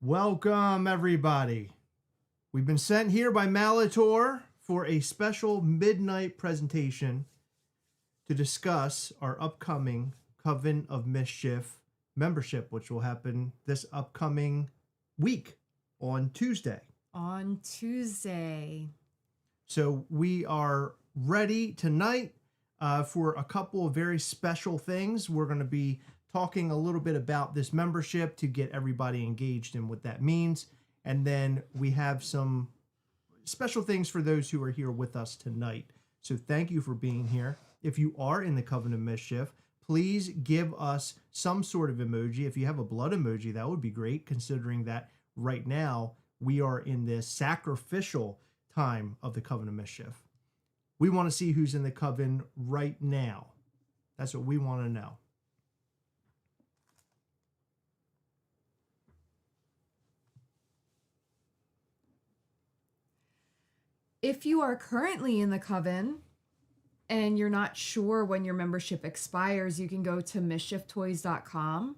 Welcome, everybody. We've been sent here by Malator for a special midnight presentation to discuss our upcoming Coven of Mischief membership, which will happen this upcoming week on Tuesday. So we are ready tonight for a couple of very special things. We're going to be talking a little bit about this membership to get everybody engaged in what that means. And then we have some special things for those who are here with us tonight. So thank you for being here. If you are in the Coven of Mischief, please give us some sort of emoji. If you have a blood emoji, that would be great, considering that right now we are in this sacrificial time of the Coven of Mischief. We want to see who's in the Coven right now. That's what we want to know. If you are currently in the Coven and you're not sure when your membership expires, you can go to mischieftoys.com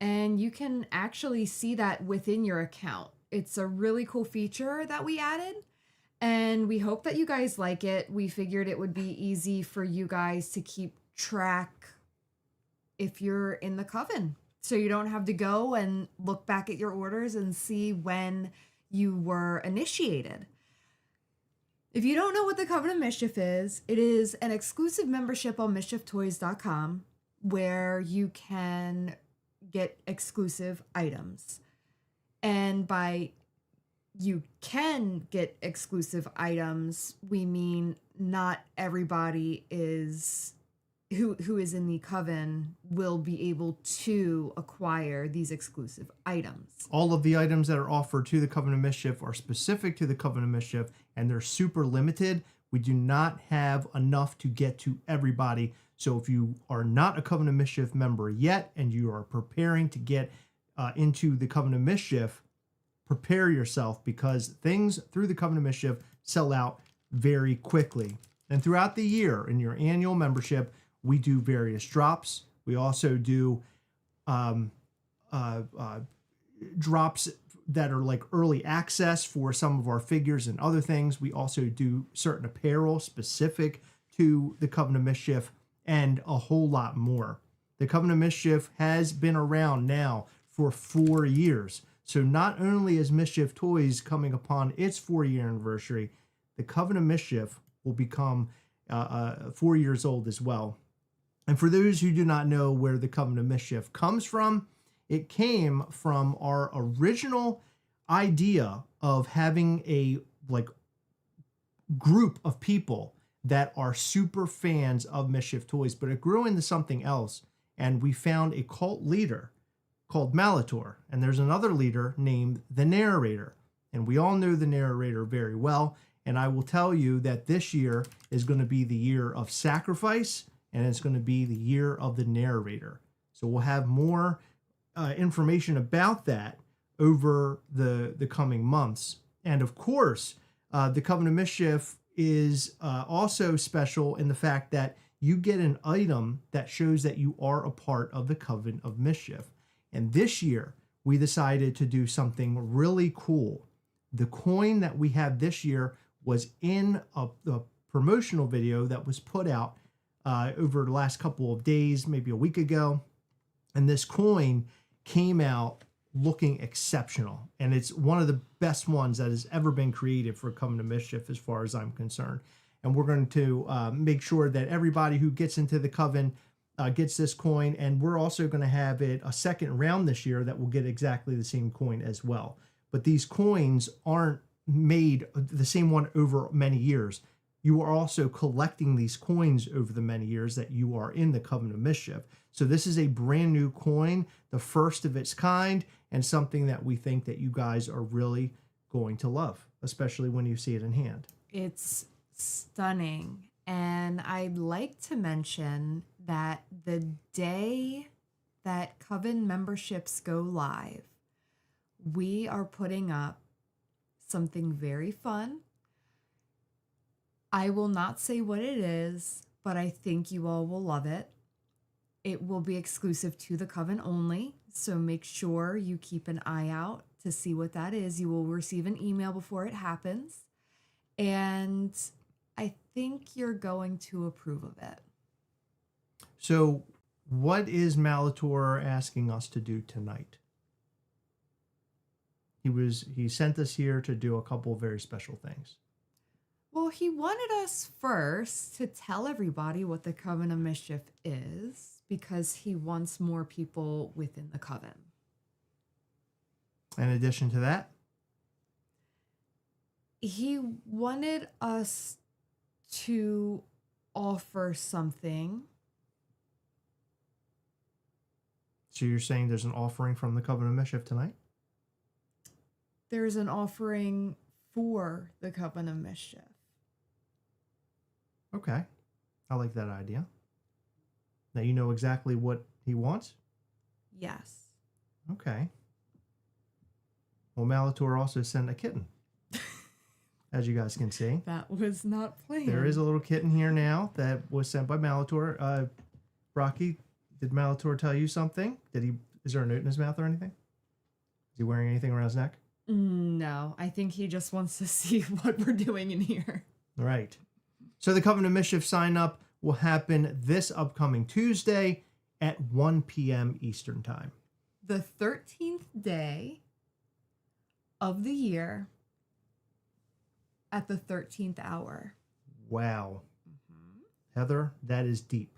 and you can actually see that within your account. It's a really cool feature that we added, and we hope that you guys like it. We figured it would be easy for you guys to keep track if you're in the Coven, so you don't have to go and look back at your orders and see when you were initiated. If you don't know what the Coven of Mischief is, it is an exclusive membership on mischieftoys.com where you can get exclusive items. And by you can get exclusive items, we mean not everybody is who is in the Coven will be able to acquire these exclusive items. All of the items that are offered to the Coven of Mischief are specific to the Coven of Mischief, and they're super limited. We do not have enough to get to everybody. So if you are not a Coven of Mischief member yet, and you are preparing to get into the Coven of Mischief, prepare yourself, because things through the Coven of Mischief sell out very quickly. And throughout the year, in your annual membership, we do various drops. We also do drops that are like early access for some of our figures and other things. We also do certain apparel specific to the Coven of Mischief and a whole lot more. The Coven of Mischief has been around now for 4 years. So not only is Mischief Toys coming upon its 4-year anniversary, the Coven of Mischief will become 4 years old as well. And for those who do not know where the Coven of Mischief comes from, it came from our original idea of having a group of people that are super fans of Mischief Toys, but it grew into something else. And we found a cult leader called Malator, and there's another leader named the Narrator. And we all know the Narrator very well. And I will tell you that this year is going to be the year of sacrifice, and it's going to be the year of the Narrator. So we'll have more information about that over the coming months. And of course, the Coven of Mischief is also special in the fact that you get an item that shows that you are a part of the Coven of Mischief. And this year, we decided to do something really cool. The coin that we have this year was in a promotional video that was put out over the last couple of days, maybe a week ago. And this coin came out looking exceptional. And it's one of the best ones that has ever been created for Coven of Mischief as far as I'm concerned. And we're going to make sure that everybody who gets into the Coven gets this coin. And we're also going to have it a second round this year that will get exactly the same coin as well. But these coins aren't made the same one over many years. You are also collecting these coins over the many years that you are in the Coven of Mischief. So this is a brand new coin, the first of its kind, and something that we think that you guys are really going to love, especially when you see it in hand. It's stunning. And I'd like to mention that the day that Coven memberships go live, we are putting up something very fun. I will not say what it is, but I think you all will love it. It will be exclusive to the Coven only, So make sure you keep an eye out to see what that is. You will receive an email before it happens. And I think you're going to approve of it. So what is Malator asking us to do tonight? He sent us here to do a couple of very special things. Well, he wanted us first to tell everybody what the Coven of Mischief is, because he wants more people within the Coven. In addition to that, he wanted us to offer something. so you're saying there's an offering from the Coven of Mischief tonight? There's an offering for the Coven of Mischief. Okay. I like that idea. Now you know exactly what he wants? Yes. Okay. Well, Malator also sent a kitten, as you guys can see. That was not planned. There is a little kitten here now that was sent by Malator. Rocky, did Malator tell you something? Is there a note in his mouth or anything? Is he wearing anything around his neck? No, I think he just wants to see what we're doing in here. All right. So the Coven of Mischief sign up will happen this upcoming Tuesday at 1 p.m. Eastern Time. The 13th day of the year at the 13th hour. Wow. Heather, that is deep.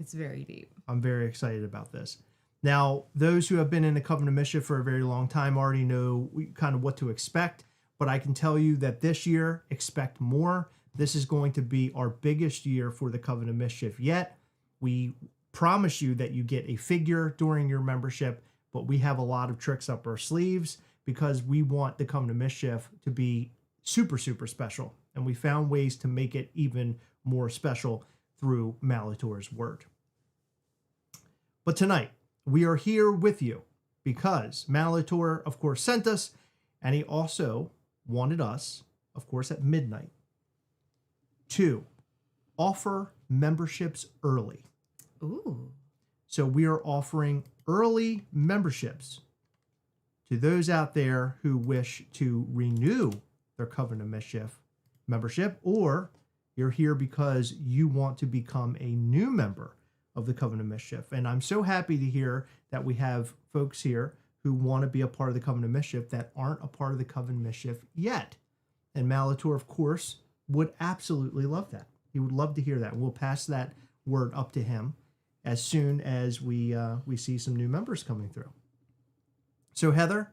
It's very deep. I'm very excited about this. Now, those who have been in the Coven of Mischief for a very long time already know kind of what to expect, but I can tell you that this year, expect more. This is going to be our biggest year for the Coven of Mischief yet. We promise you that you get a figure during your membership, but we have a lot of tricks up our sleeves because we want the Coven of Mischief to be super, super special. And we found ways to make it even more special through Malator's word. But tonight, we are here with you because Malator, of course, sent us, and he also wanted us, of course, at midnight, to offer memberships early. Ooh. So we are offering early memberships to those out there who wish to renew their Coven of Mischief membership, or you're here because you want to become a new member of the Coven of Mischief. And I'm so happy to hear that we have folks here who want to be a part of the Coven of Mischief that aren't a part of the Coven of Mischief yet. And Malator, of course, would absolutely love that. He would love to hear that. We'll pass that word up to him as soon as we see some new members coming through. So Heather,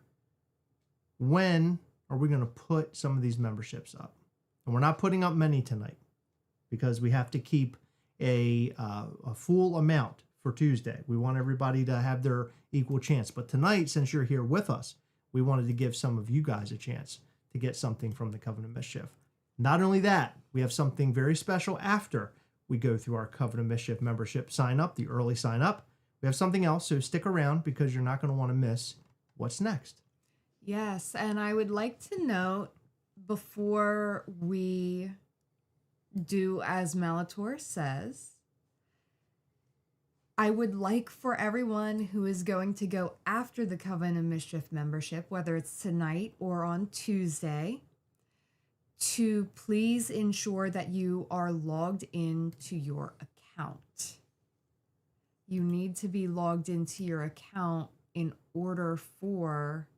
when are we going to put some of these memberships up? And we're not putting up many tonight because we have to keep a full amount for Tuesday. We want everybody to have their equal chance. But tonight, since you're here with us, we wanted to give some of you guys a chance to get something from the Coven of Mischief. Not only that, we have something very special after we go through our Coven of Mischief membership sign up, the early sign up. We have something else, so stick around because you're not going to want to miss what's next. Yes, and I would like to note before we do as Malator says, I would like for everyone who is going to go after the Coven of Mischief membership, whether it's tonight or on Tuesday, to please ensure that you are logged into your account. You need to be logged into your account in order for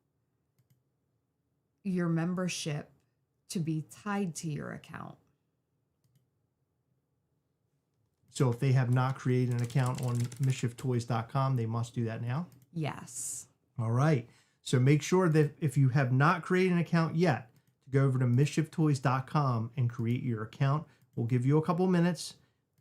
your membership to be tied to your account. So if they have not created an account on mischieftoys.com, they must do that now? Yes. All right. So make sure that if you have not created an account yet, to go over to mischieftoys.com and create your account. We'll give you a couple minutes.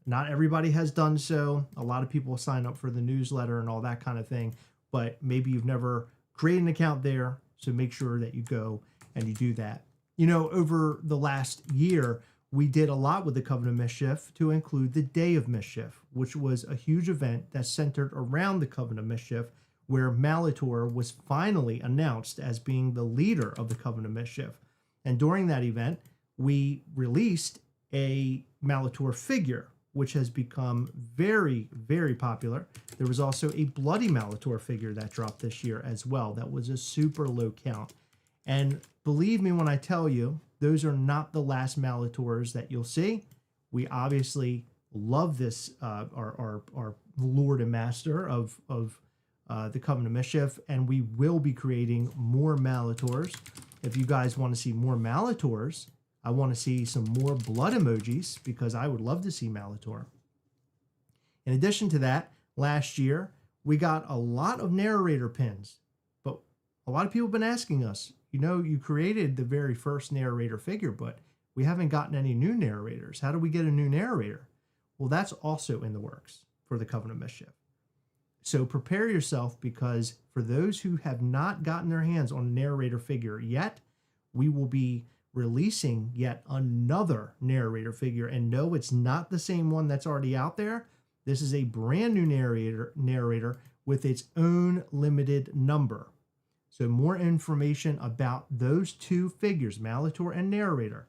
Not everybody has done so. A lot of people sign up for the newsletter and all that kind of thing, but maybe you've never created an account there. So make sure that you go and you do that. You know, over the last year, we did a lot with the Coven of Mischief to include the Day of Mischief, which was a huge event that centered around the Coven of Mischief, where Malator was finally announced as being the leader of the Coven of Mischief. And during that event, we released a Malator figure which has become very, very popular. There was also a Bloody Malator figure that dropped this year as well. That was a super low count. And believe me when I tell you, those are not the last Malators that you'll see. We obviously love this, our Lord and Master of the Coven of Mischief, and we will be creating more Malators. If you guys want to see more Malators, I want to see some more blood emojis because I would love to see Malator. In addition to that, last year, we got a lot of narrator pins, but a lot of people have been asking us, you know, you created the very first narrator figure, but we haven't gotten any new narrators. How do we get a new narrator? Well, that's also in the works for the Coven of Mischief. So prepare yourself, because for those who have not gotten their hands on a narrator figure yet, we will be releasing yet another narrator figure. And no, it's not the same one that's already out there. This is a brand new narrator with its own limited number. So more information about those two figures, Malator and narrator,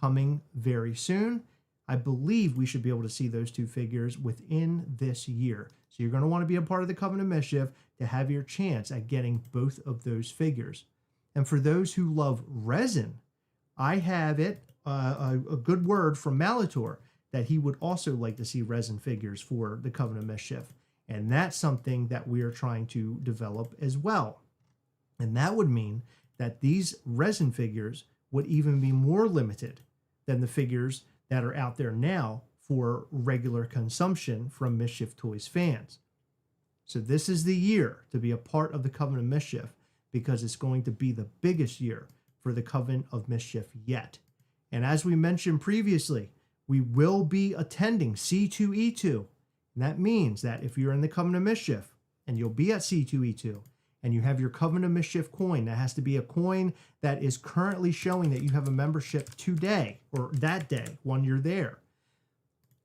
coming very soon. I believe we should be able to see those two figures within this year. So you're going to want to be a part of the Coven of Mischief to have your chance at getting both of those figures. And for those who love resin, I have a good word from Malator that he would also like to see resin figures for the Coven of Mischief. And that's something that we are trying to develop as well. And that would mean that these resin figures would even be more limited than the figures that are out there now for regular consumption from Mischief Toys fans. So this is the year to be a part of the Coven of Mischief, because it's going to be the biggest year for the Coven of Mischief yet. And as we mentioned previously, we will be attending C2E2. And that means that if you're in the Coven of Mischief and you'll be at C2E2 and you have your Coven of Mischief coin, that has to be a coin that is currently showing that you have a membership today or that day when you're there,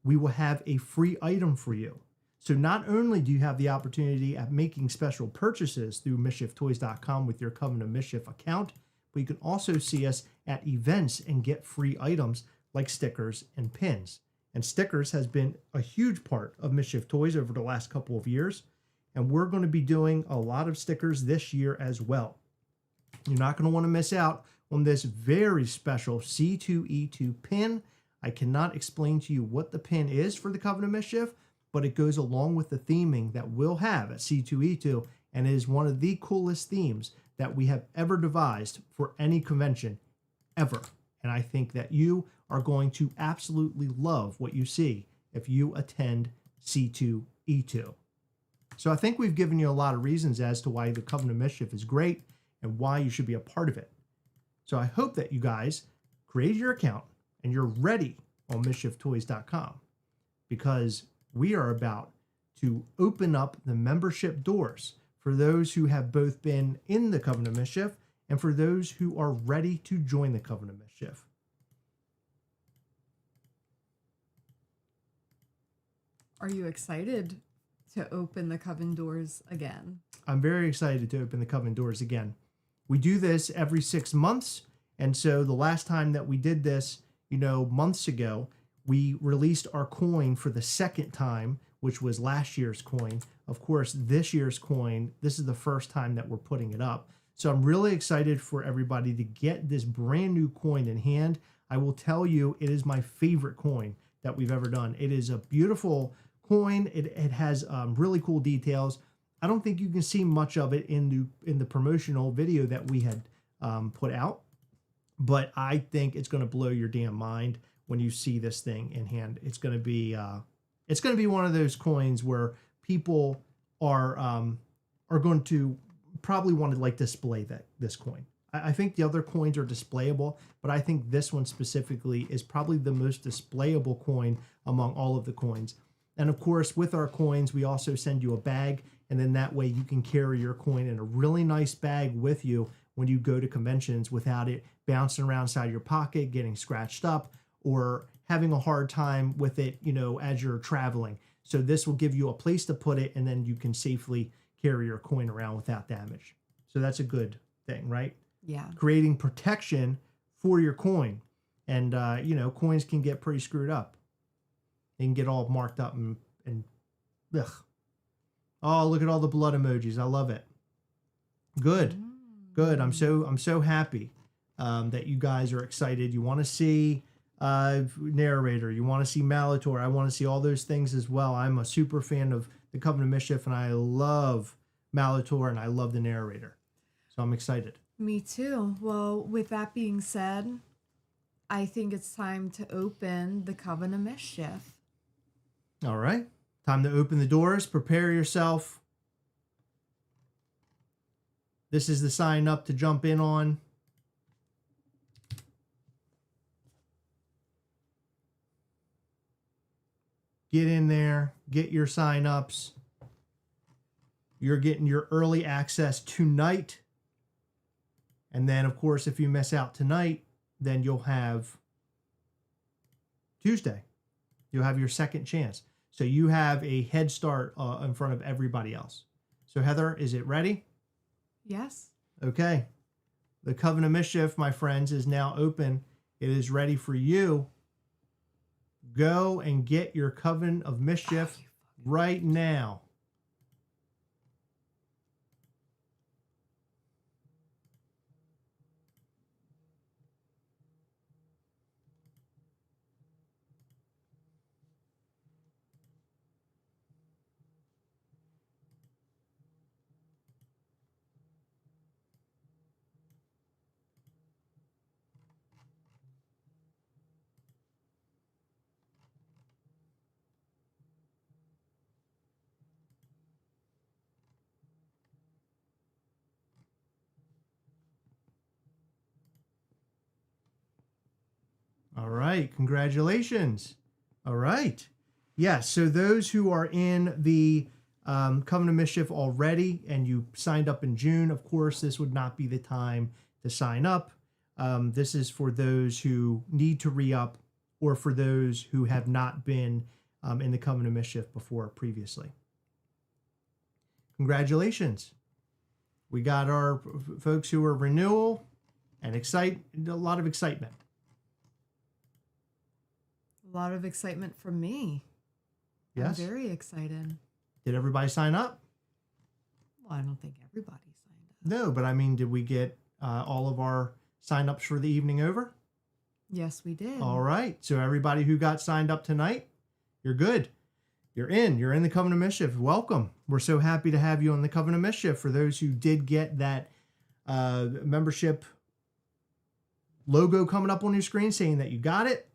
we will have a free item for you. So not only do you have the opportunity at making special purchases through MischiefToys.com with your Coven of Mischief account, but you can also see us at events and get free items like stickers and pins. And stickers has been a huge part of Mischief Toys over the last couple of years, and we're going to be doing a lot of stickers this year as well. You're not going to want to miss out on this very special C2E2 pin. I cannot explain to you what the pin is for the Coven of Mischief, but it goes along with the theming that we'll have at C2E2, and it is one of the coolest themes that we have ever devised for any convention ever. And I think that you are going to absolutely love what you see if you attend C2E2. So I think we've given you a lot of reasons as to why the Coven of Mischief is great and why you should be a part of it. So I hope that you guys create your account and you're ready on MischiefToys.com, because we are about to open up the membership doors for those who have both been in the Coven of Mischief and for those who are ready to join the Coven of Mischief. Are you excited to open the Coven doors again? I'm very excited to open the Coven doors again. We do this every 6 months. And so the last time that we did this, months ago, we released our coin for the second time, which was last year's coin. Of course, this year's coin, this is the first time that we're putting it up. So I'm really excited for everybody to get this brand new coin in hand. I will tell you, it is my favorite coin that we've ever done. It is a beautiful coin. It has really cool details. I don't think you can see much of it in the promotional video that we had put out, but I think it's going to blow your damn mind when you see this thing in hand. It's going to be one of those coins where people are going to probably want to display this coin. I think the other coins are displayable, but I think this one specifically is probably the most displayable coin among all of the coins. And of course, with our coins, we also send you a bag, and then that way you can carry your coin in a really nice bag with you when you go to conventions without it bouncing around inside your pocket, getting scratched up, or having a hard time with it, as you're traveling. So this will give you a place to put it, and then you can safely carry your coin around without damage. So that's a good thing, right? Yeah. Creating protection for your coin. And, coins can get pretty screwed up. They can get all marked up and ugh. Oh, look at all the blood emojis. I love it. Good. Good. I'm so happy that you guys are excited. You want to see narrator. You want to see Malator. I want to see all those things as well. I'm a super fan of the Coven of Mischief, and I love Malator, and I love the narrator. So I'm excited. Me too. Well, with that being said, I think it's time to open the Coven of Mischief. All right. Time to open the doors. Prepare yourself. This is the sign up to jump in on. Get in there. Get your sign ups. You're getting your early access tonight. And then, of course, if you miss out tonight, then you'll have Tuesday. You'll have your second chance. So you have a head start in front of everybody else. So Heather, is it ready? Yes. Okay. The Coven of Mischief, my friends, is now open. It is ready for you. Go and get your Coven of Mischief right now. All right. Congratulations. All right. Yeah. So those who are in the Coven of Mischief already and you signed up in June, of course, this would not be the time to sign up. This is for those who need to re-up or for those who have not been in the Coven of Mischief before previously. Congratulations. We got our folks who are renewal and a lot of excitement. A lot of excitement from me. Yes. I'm very excited. Did everybody sign up? Well, I don't think everybody signed up. No, but I mean, did we get all of our signups for the evening over? Yes, we did. All right. So everybody who got signed up tonight, you're good. You're in. You're in the Coven of Mischief. Welcome. We're so happy to have you on the Coven of Mischief. For those who did get that membership logo coming up on your screen saying that you got it,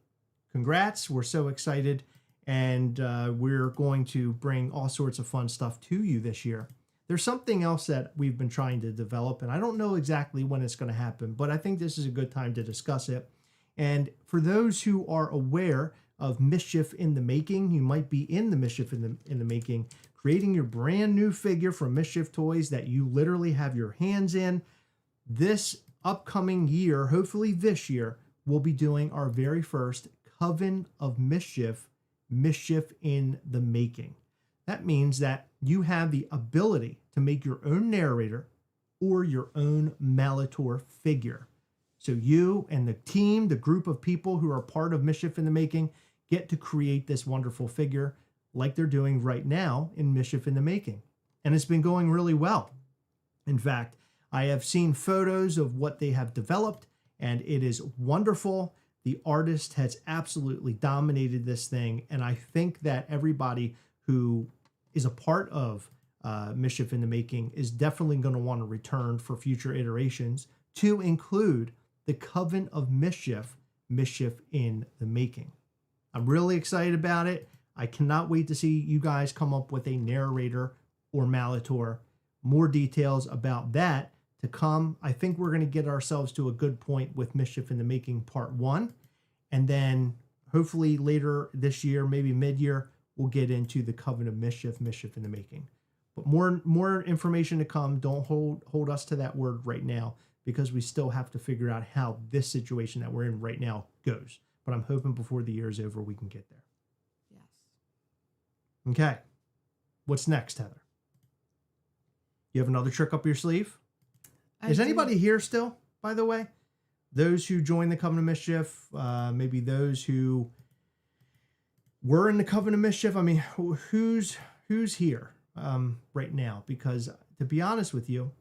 congrats. We're so excited. And we're going to bring all sorts of fun stuff to you this year. There's something else that we've been trying to develop, and I don't know exactly when it's going to happen, but I think this is a good time to discuss it. And for those who are aware of Mischief in the Making, you might be in the Mischief in the Making, creating your brand new figure from Mischief Toys that you literally have your hands in. This upcoming year, hopefully this year, we'll be doing our very first Coven of Mischief in the Making. That means that you have the ability to make your own narrator or your own Malator figure. So you and the team, the group of people who are part of Mischief in the Making, get to create this wonderful figure like they're doing right now in Mischief in the Making. And it's been going really well. In fact, I have seen photos of what they have developed, and it is wonderful. The artist has absolutely dominated this thing, and I think that everybody who is a part of Mischief in the Making is definitely going to want to return for future iterations to include the Coven of Mischief in the Making. I'm really excited about it. I cannot wait to see you guys come up with a narrator or Malator. More details about that to come. I think we're going to get ourselves to a good point with Mischief in the Making Part 1. And then hopefully later this year, maybe mid-year, we'll get into the Coven of Mischief in the Making. But more information to come. Don't hold us to that word right now because we still have to figure out how this situation that we're in right now goes. But I'm hoping before the year is over, we can get there. Yes. Okay. What's next, Heather? You have another trick up your sleeve? Is anybody here still, by the way? Those who joined the Coven of Mischief, maybe those who we're in the Coven of Mischief. I mean, who's here right now? Because to be honest with you,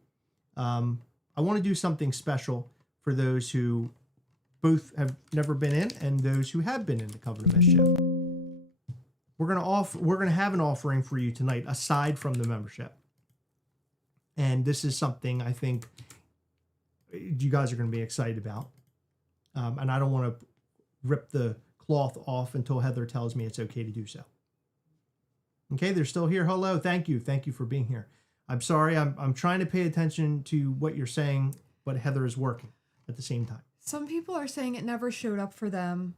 I want to do something special for those who both have never been in and those who have been in the Coven of Mischief. We're gonna have an offering for you tonight aside from the membership. And this is something I think you guys are going to be excited about. And I don't want to rip the cloth off until Heather tells me it's okay to do so. Okay, they're still here. Hello, thank you. Thank you for being here. I'm sorry, I'm trying to pay attention to what you're saying, but Heather is working at the same time. Some people are saying it never showed up for them.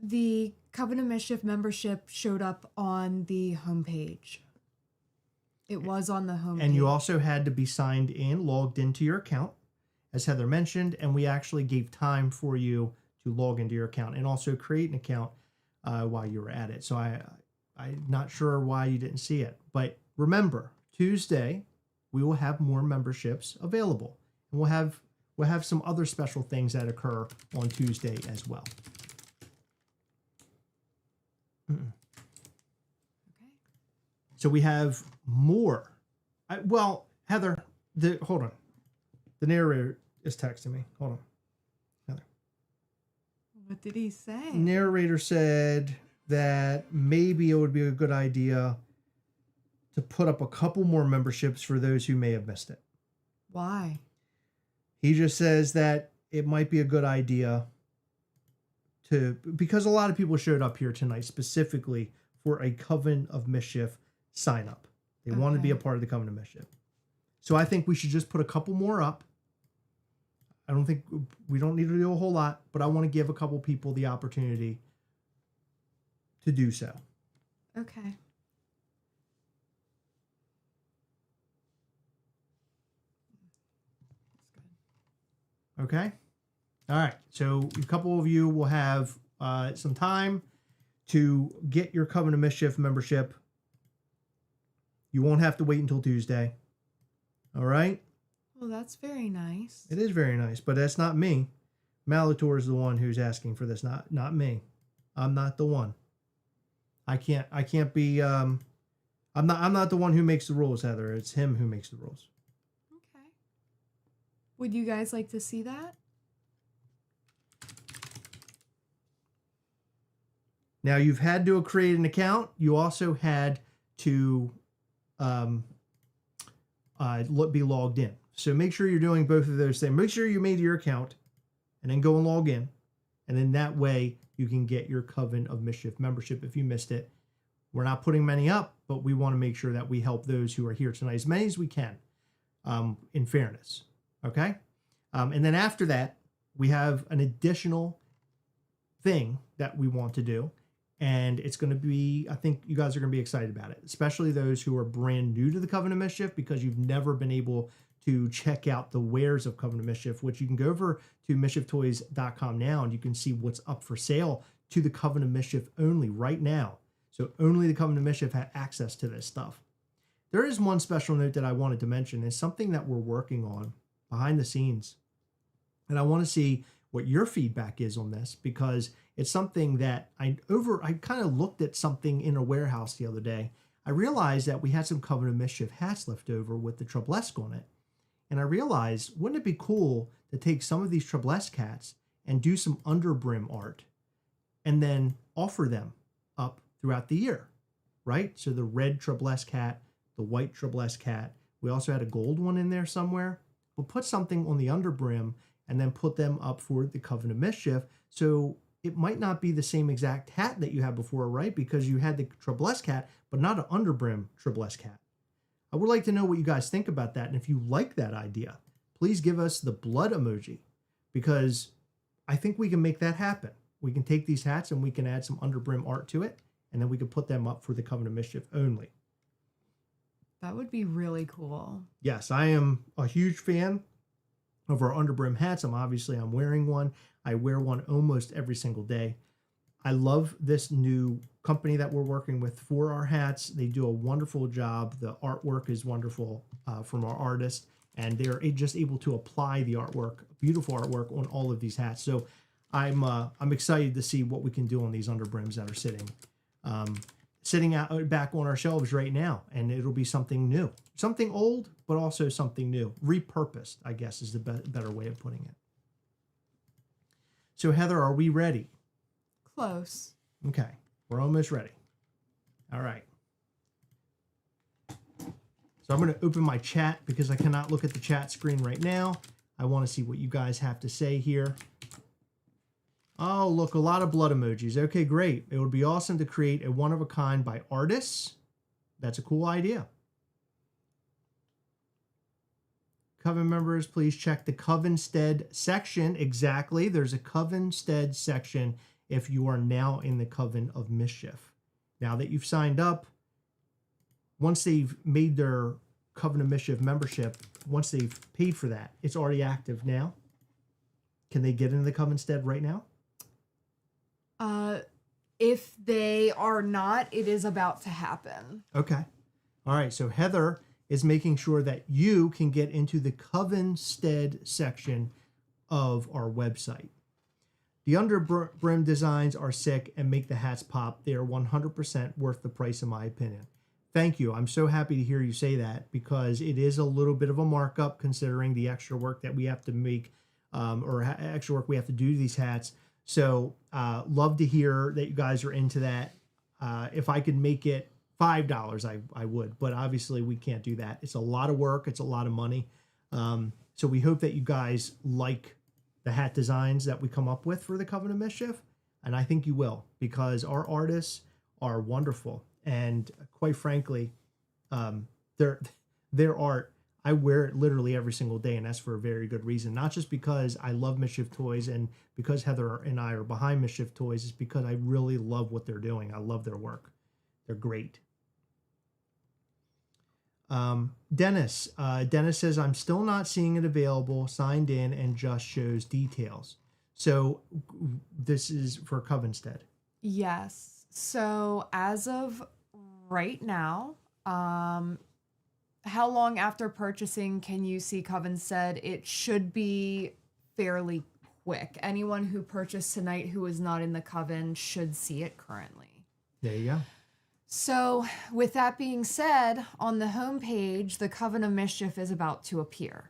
The Coven of Mischief membership showed up on the homepage. It was on the homepage. And you also had to be signed in, logged into your account, as Heather mentioned, and we actually gave time for you to log into your account and also create an account while you were at it. So I'm not sure why you didn't see it. But remember, Tuesday, we will have more memberships available. And we'll have some other special things that occur on Tuesday as well. Okay. So we have more. Heather, hold on. The narrator is texting me. Hold on. Heather. What did he say? Narrator said that maybe it would be a good idea to put up a couple more memberships for those who may have missed it. Why? He just says that it might be a good idea because a lot of people showed up here tonight specifically for a Coven of Mischief sign up. They want to be a part of the Coven of Mischief. So I think we should just put a couple more up. I don't think we don't need to do a whole lot, but I want to give a couple people the opportunity to do so. Okay. Okay. All right. So a couple of you will have some time to get your Coven of Mischief membership. You won't have to wait until Tuesday. All right. Well, that's very nice. It is very nice, but that's not me. Malator is the one who's asking for this, not me. I'm not the one. I can't be. I'm not the one who makes the rules, Heather. It's him who makes the rules. Okay. Would you guys like to see that? Now you've had to create an account. You also had to be logged in. So make sure you're doing both of those things. Make sure you made your account and then go and log in. And then that way you can get your Coven of Mischief membership if you missed it. We're not putting many up, but we want to make sure that we help those who are here tonight, as many as we can, in fairness. Okay? And then after that, we have an additional thing that we want to do. And it's going to be, I think you guys are going to be excited about it, especially those who are brand new to the Coven of Mischief, because you've never been able to check out the wares of Coven of Mischief, which you can go over to mischieftoys.com now and you can see what's up for sale to the Coven of Mischief only right now. So only the Coven of Mischief have access to this stuff. There is one special note that I wanted to mention. It's something that we're working on behind the scenes. And I want to see what your feedback is on this, because it's something that I kind of looked at something in a warehouse the other day. I realized that we had some Coven of Mischief hats left over with the Troublesque on it. And I realized, wouldn't it be cool to take some of these Troublesque hats and do some underbrim art and then offer them up throughout the year, right? So the red Troublesque hat, the white Troublesque hat. We also had a gold one in there somewhere. We'll put something on the underbrim and then put them up for the Coven of Mischief. So it might not be the same exact hat that you had before, right? Because you had the Troublesque hat, but not an underbrim Troublesque hat. I would like to know what you guys think about that. And if you like that idea, please give us the blood emoji, because I think we can make that happen. We can take these hats and we can add some underbrim art to it, and then we can put them up for the Coven of Mischief only. That would be really cool. Yes, I am a huge fan of our underbrim hats. I'm wearing one. I wear one almost every single day. I love this new company that we're working with for our hats. They do a wonderful job. The artwork is wonderful from our artist, and they're just able to apply the artwork, beautiful artwork, on all of these hats. So I'm excited to see what we can do on these underbrims that are sitting out back on our shelves right now, and it'll be something new, something old, but also something new, repurposed, I guess is the better way of putting it. So Heather, are we ready? Close. Okay, we're almost ready. All right. So I'm going to open my chat because I cannot look at the chat screen right now. I want to see what you guys have to say here. Oh, look, a lot of blood emojis. Okay, great. It would be awesome to create a one-of-a-kind by artists. That's a cool idea. Coven members, please check the Covenstead section. Exactly. There's a Covenstead section if you are now in the Coven of Mischief. Now that you've signed up, once they've made their Coven of Mischief membership, once they've paid for that, it's already active now. Can they get into the Covenstead right now? If they are not, it is about to happen. Okay. All right. So Heather is making sure that you can get into the Covenstead section of our website. The underbrim designs are sick and make the hats pop. They are 100% worth the price, in my opinion. Thank you. I'm so happy to hear you say that because it is a little bit of a markup considering the extra work that we have to make extra work we have to do to these hats. So love to hear that you guys are into that. If I could make it $5, I would, but obviously we can't do that. It's a lot of work. It's a lot of money. So we hope that you guys like the hat designs that we come up with for the Coven of Mischief. And I think you will because our artists are wonderful. And quite frankly, their art, I wear it literally every single day, and that's for a very good reason. Not just because I love Mischief Toys and because Heather and I are behind Mischief Toys, it's because I really love what they're doing. I love their work. They're great. Dennis says, I'm still not seeing it available, signed in, and just shows details. So this is for Covenstead. Yes. So as of right now, how long after purchasing can you see Covenstead? It should be fairly quick. Anyone who purchased tonight who is not in the Coven should see it currently. There you go. So with that being said, on the homepage, the Coven of Mischief is about to appear.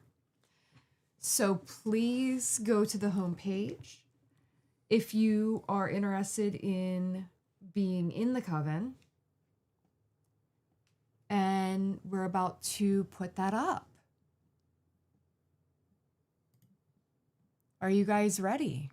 So please go to the homepage. If you are interested in being in the Coven, and we're about to put that up. Are you guys ready?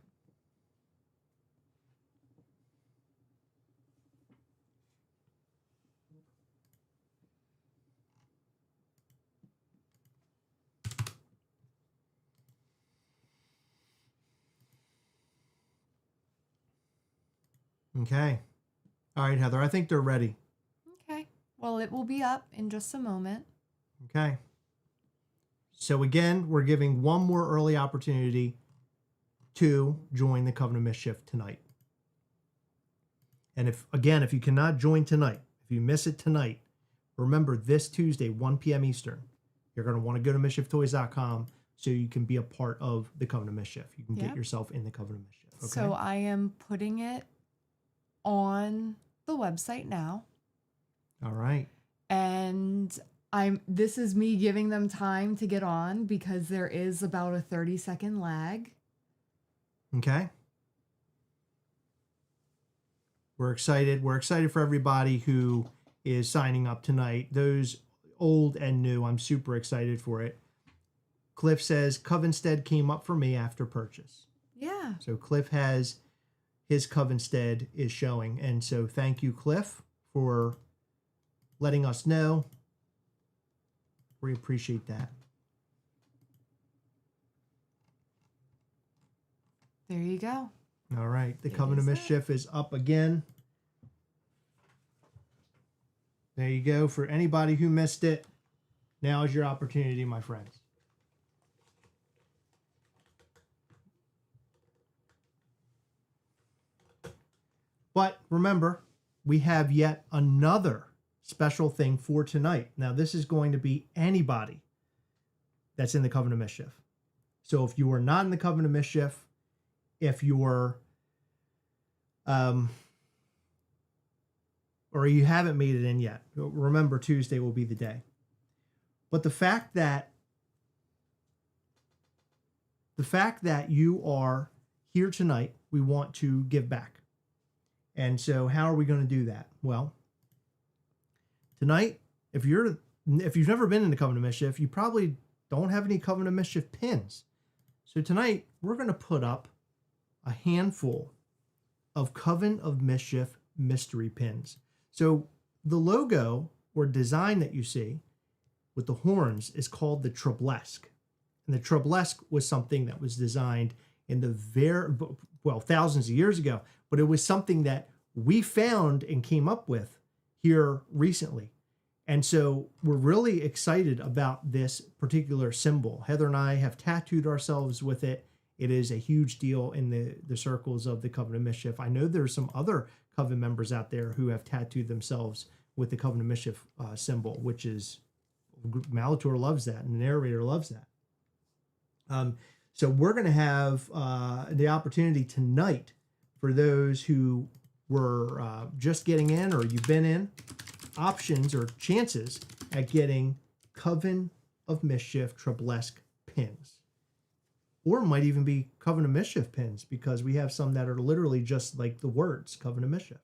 Okay. All right, Heather, I think they're ready. Okay. Well, it will be up in just a moment. Okay. So again, we're giving one more early opportunity to join the Coven of Mischief tonight. And if you cannot join tonight, if you miss it tonight, remember this Tuesday, 1 p.m. Eastern, you're going to want to go to mischieftoys.com so you can be a part of the Coven of Mischief. You can get yourself in the Coven of Mischief. Okay? So I am putting it on the website now. All right. And this is me giving them time to get on because there is about a 30-second lag. Okay. We're excited. We're excited for everybody who is signing up tonight. Those old and new, I'm super excited for it. Cliff says, Covenstead came up for me after purchase. Yeah. So Cliff has his Covenstead is showing. And so thank you, Cliff, for letting us know. We appreciate that. There you go. All right. The Coven of Mischief is up again. There you go. For anybody who missed it, now is your opportunity, my friends. But remember, we have yet another special thing for tonight. Now, this is going to be anybody that's in the Coven of Mischief. So if you are not in the Coven of Mischief if you're or you haven't made it in yet. Remember, Tuesday will be the day. But the fact that you are here tonight, we want to give back. And so how are we going to do that? Well, tonight, if you've never been in the Coven of Mischief, you probably don't have any Coven of Mischief pins. So tonight, we're going to put up a handful of Coven of Mischief mystery pins. So the logo or design that you see with the horns is called the Treblesque. And the Treblesque was something that was designed in the thousands of years ago, but it was something that we found and came up with here recently. And so we're really excited about this particular symbol. Heather and I have tattooed ourselves with it. It is a huge deal in the circles of the Coven of Mischief. I know there's some other Coven members out there who have tattooed themselves with the Coven of Mischief symbol, which is, Malator loves that, and the narrator loves that. So we're going to have the opportunity tonight for those who were just getting in or you've been in, options or chances at getting Coven of Mischief Treblesque pins. Or it might even be Coven of Mischief pins, because we have some that are literally just like the words Coven of Mischief.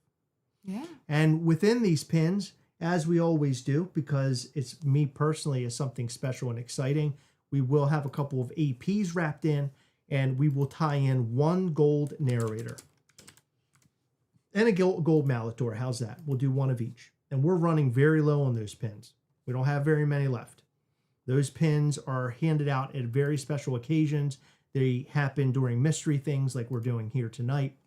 Yeah. And within these pins, as we always do, because it's me personally is something special and exciting, we will have a couple of APs wrapped in, and we will tie in one gold narrator and a gold Malator. How's that? We'll do one of each. And we're running very low on those pins. We don't have very many left. Those pins are handed out at very special occasions. They happen during mystery things like we're doing here tonight.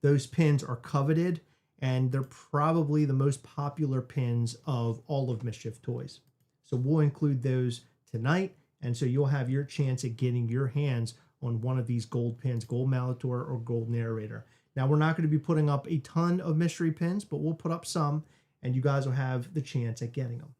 Those pins are coveted, and they're probably the most popular pins of all of Mischief Toys. So we'll include those tonight, and so you'll have your chance at getting your hands on one of these gold pins, gold Malator or gold narrator. Now, we're not going to be putting up a ton of mystery pins, but we'll put up some, and you guys will have the chance at getting them.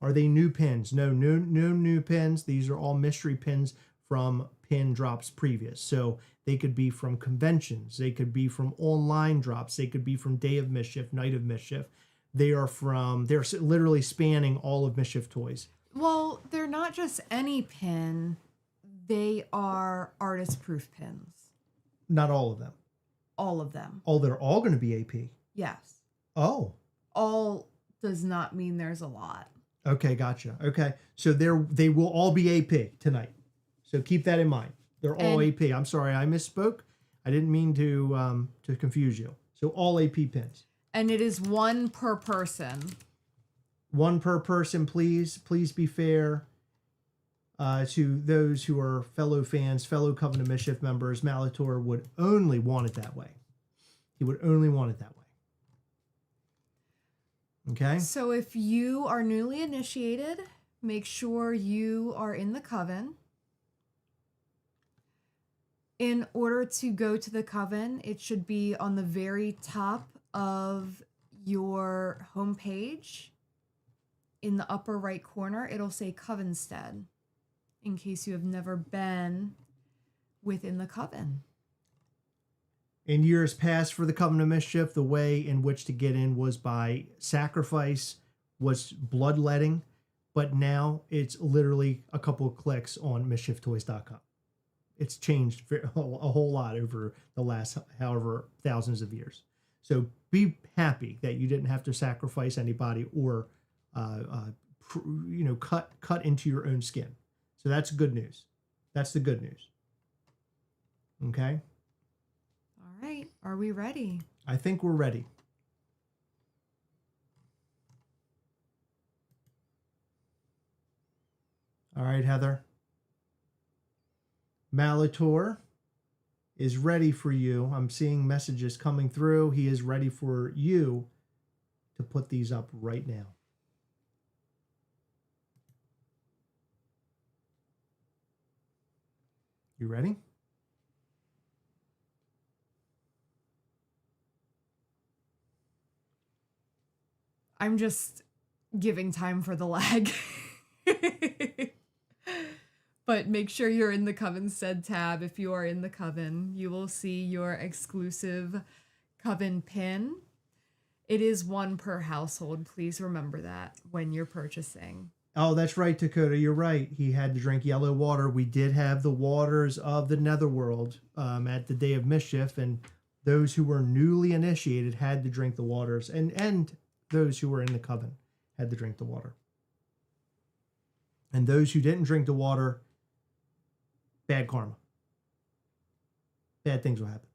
Are they new pins? No new pins. These are all mystery pins from pin drops previous. So they could be from conventions. They could be from online drops. They could be from Day of Mischief, Night of Mischief. They're literally spanning all of Mischief Toys. Well, they're not just any pin. They are artist-proof pins. Not all of them. All of them. Oh, they're all going to be AP? Yes. Oh. All does not mean there's a lot. Okay, gotcha. Okay, so they will all be AP tonight. So keep that in mind. They're all AP. I'm sorry, I misspoke. I didn't mean to confuse you. So all AP pins. And it is one per person. One per person, please. Please be fair to those who are fellow fans, fellow Coven of Mischief members. Malator would only want it that way. He would only want it that way. Okay. So if you are newly initiated, make sure you are in the Coven. In order to go to the Coven, it should be on the very top of your homepage. In the upper right corner, it'll say Covenstead, in case you have never been within the Coven. In years past for the Coven of Mischief, the way in which to get in was by sacrifice, was bloodletting, but now it's literally a couple of clicks on mischieftoys.com. It's changed a whole lot over the last however thousands of years. So be happy that you didn't have to sacrifice anybody or cut into your own skin. So that's good news. That's the good news. Okay. All right. Are we ready? I think we're ready. All right, Heather. Malator is ready for you. I'm seeing messages coming through. He is ready for you to put these up right now. You ready? I'm just giving time for the lag. But make sure you're in the Coven Said tab. If you are in the Coven, you will see your exclusive Coven pin. It is one per household. Please remember that when you're purchasing. Oh, that's right, Dakota. You're right. He had to drink yellow water. We did have the waters of the Netherworld at the Day of Mischief, and those who were newly initiated had to drink the waters, and those who were in the Coven had to drink the water. And those who didn't drink the water, bad karma. Bad things will happen.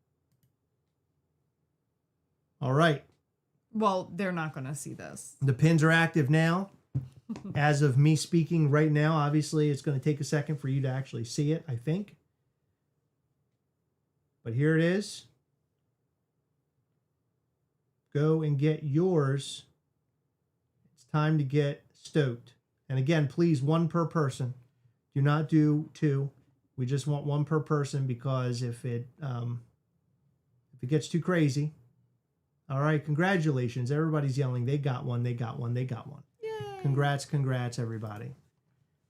All right. Well, they're not going to see this. The pins are active now. As of me speaking right now, obviously it's going to take a second for you to actually see it, I think. But here it is. Go and get yours. It's time to get stoked. And again, please, one per person. Do not do two. We just want one per person, because if it gets too crazy. All right, congratulations. Everybody's yelling, they got one, they got one, they got one. Yay. Congrats, everybody.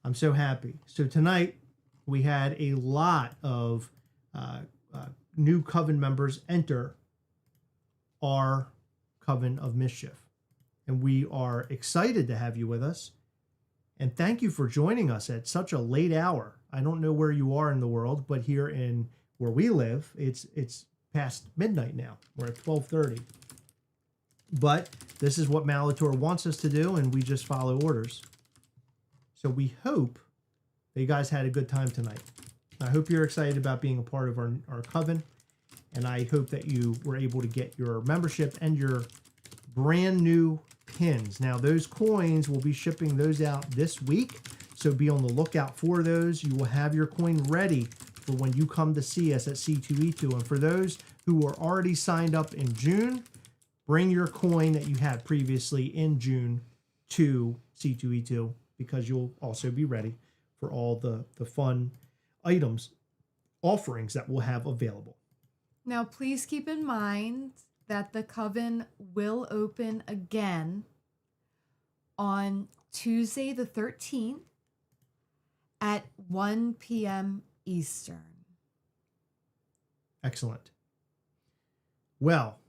I'm so happy. So tonight, we had a lot of new Coven members enter our Coven of Mischief. And we are excited to have you with us. And thank you for joining us at such a late hour. I don't know where you are in the world, but here in where we live, it's past midnight now. We're at 12:30. But this is what Malator wants us to do, and we just follow orders. So we hope that you guys had a good time tonight. I hope you're excited about being a part of our Coven, and I hope that you were able to get your membership and your brand new pins. Now, those coins, will be shipping those out this week, so be on the lookout for those. You will have your coin ready for when you come to see us at C2E2. And for those who were already signed up in June, bring your coin that you had previously in June to C2E2, because you'll also be ready for all the fun items, offerings that we'll have available. Now, please keep in mind that the Coven will open again on Tuesday the 13th at 1 p.m. Eastern. Excellent. Well,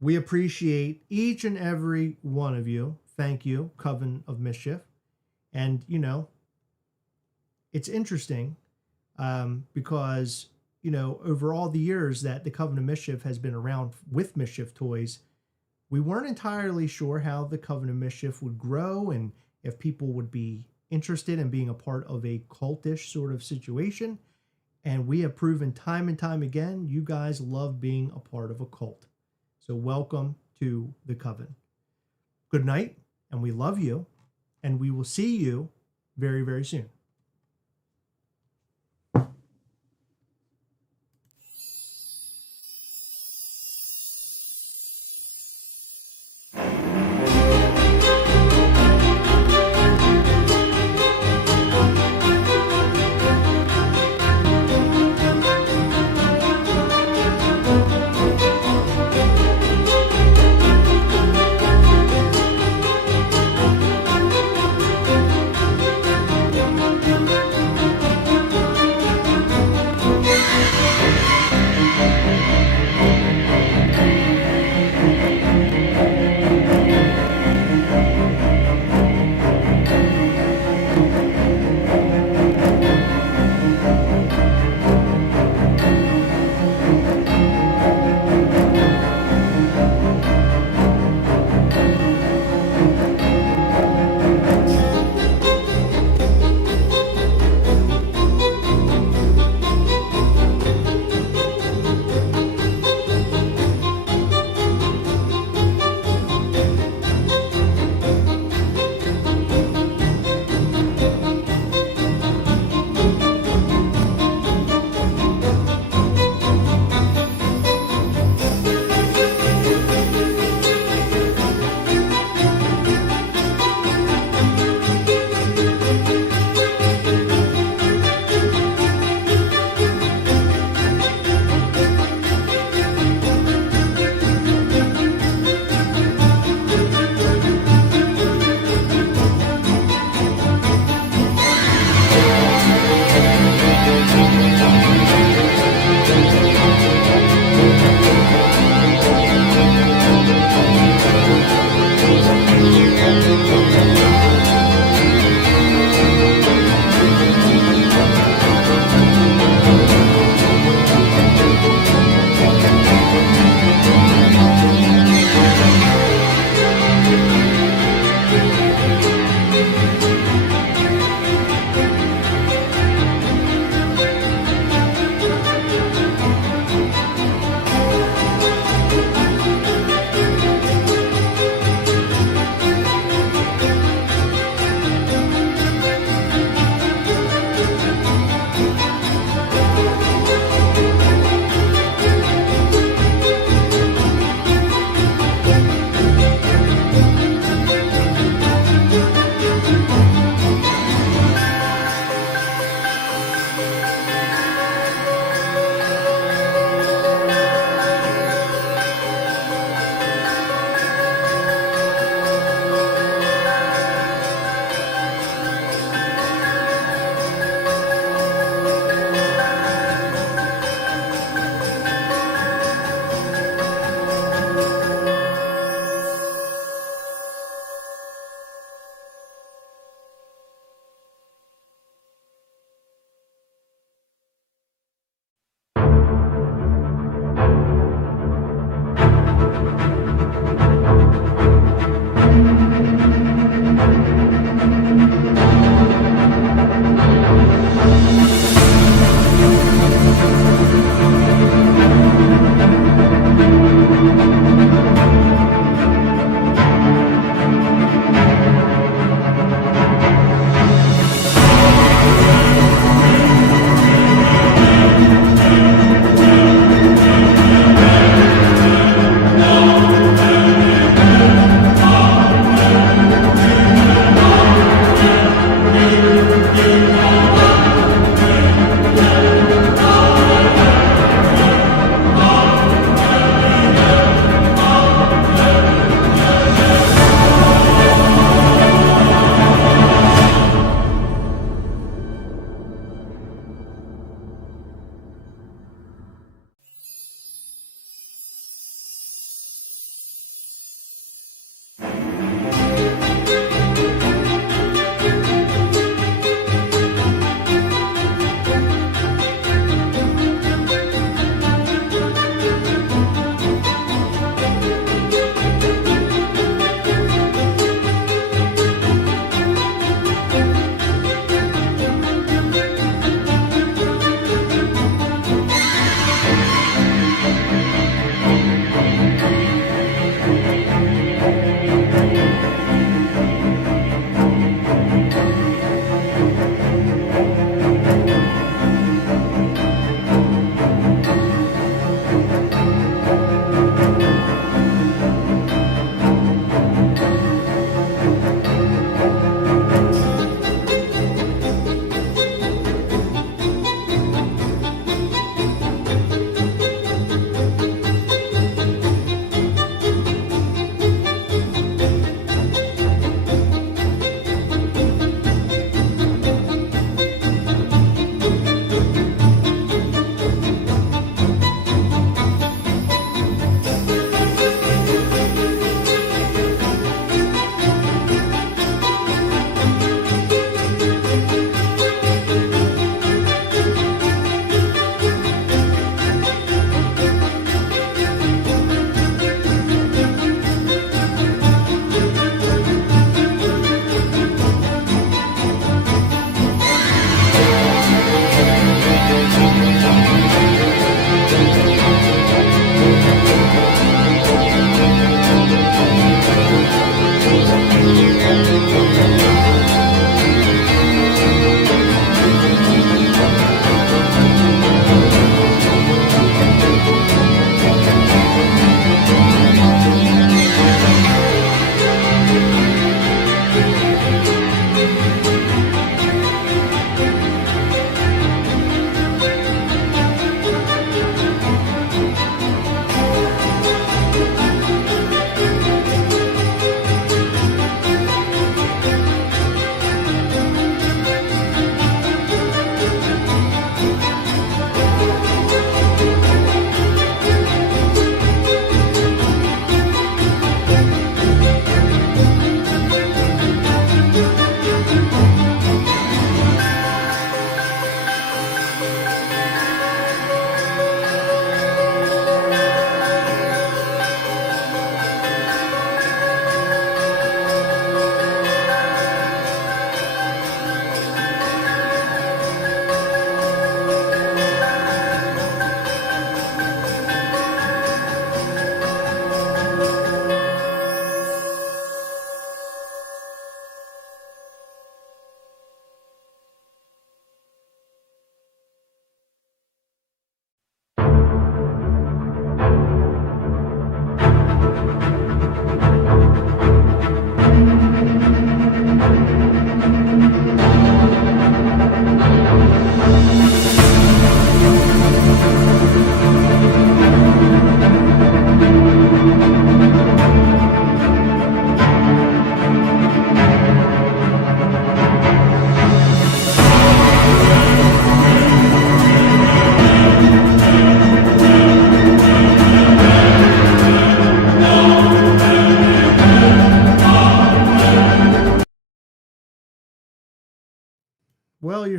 we appreciate each and every one of you. Thank you, Coven of Mischief. And, you know, it's interesting because, you know, over all the years that the Coven of Mischief has been around with Mischief Toys, we weren't entirely sure how the Coven of Mischief would grow and if people would be interested in being a part of a cultish sort of situation. And we have proven time and time again, you guys love being a part of a cult. So welcome to the Coven. Good night, and we love you, and we will see you very, very soon.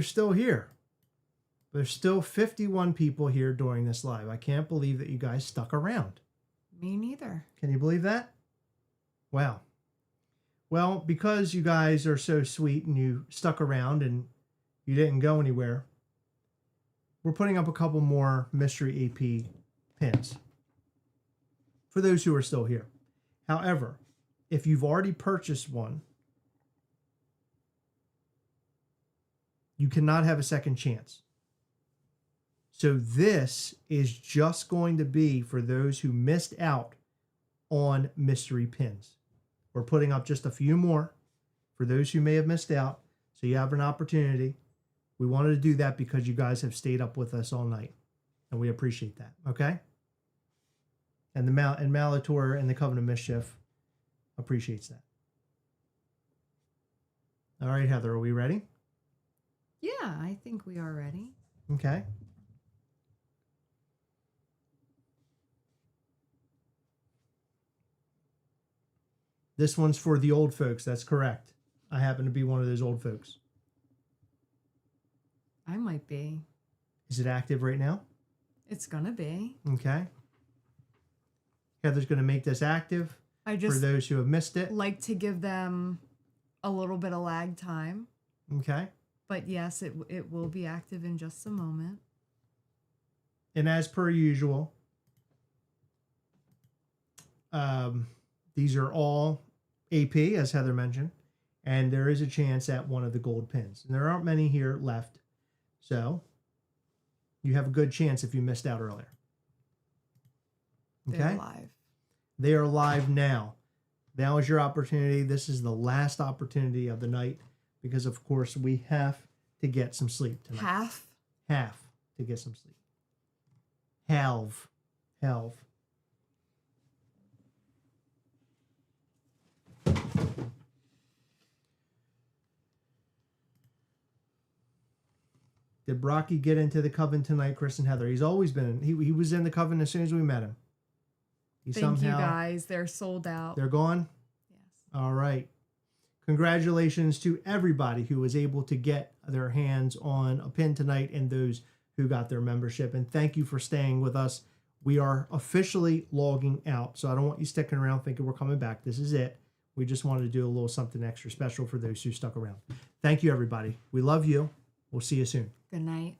you're still here. There's still 51 people here during this live. I can't believe that you guys stuck around. Me neither. Can you believe that? Wow. Well, because you guys are so sweet and you stuck around and you didn't go anywhere, we're putting up a couple more mystery AP pins for those who are still here. However, if you've already purchased one, you cannot have a second chance. So this is just going to be for those who missed out on mystery pins. We're putting up just a few more for those who may have missed out, so you have an opportunity. We wanted to do that because you guys have stayed up with us all night, and we appreciate that, okay? And the Malator and the Coven of Mischief appreciates that. All right, Heather, are we ready? Yeah, I think we are ready. Okay. This one's for the old folks. That's correct. I happen to be one of those old folks. I might be. Is it active right now? It's gonna be. Okay. Heather's going to make this active I for just those who have missed it. like to give them a little bit of lag time. Okay. But yes, it will be active in just a moment. And as per usual, these are all AP, as Heather mentioned, and there is a chance at one of the gold pins. And there aren't many here left, so you have a good chance if you missed out earlier. Okay? They're live. They are live now. Now is your opportunity. This is the last opportunity of the night because, of course, we have to get some sleep tonight. Half to get some sleep. Halve. Did Brocky get into the Coven tonight, Chris and Heather? He's always been in. He was in the Coven as soon as we met him. Thank you guys. They're sold out. They're gone? Yes. All right. Congratulations to everybody who was able to get their hands on a pin tonight and those who got their membership. And thank you for staying with us. We are officially logging out. So I don't want you sticking around thinking we're coming back. This is it. We just wanted to do a little something extra special for those who stuck around. Thank you, everybody. We love you. We'll see you soon. Good night.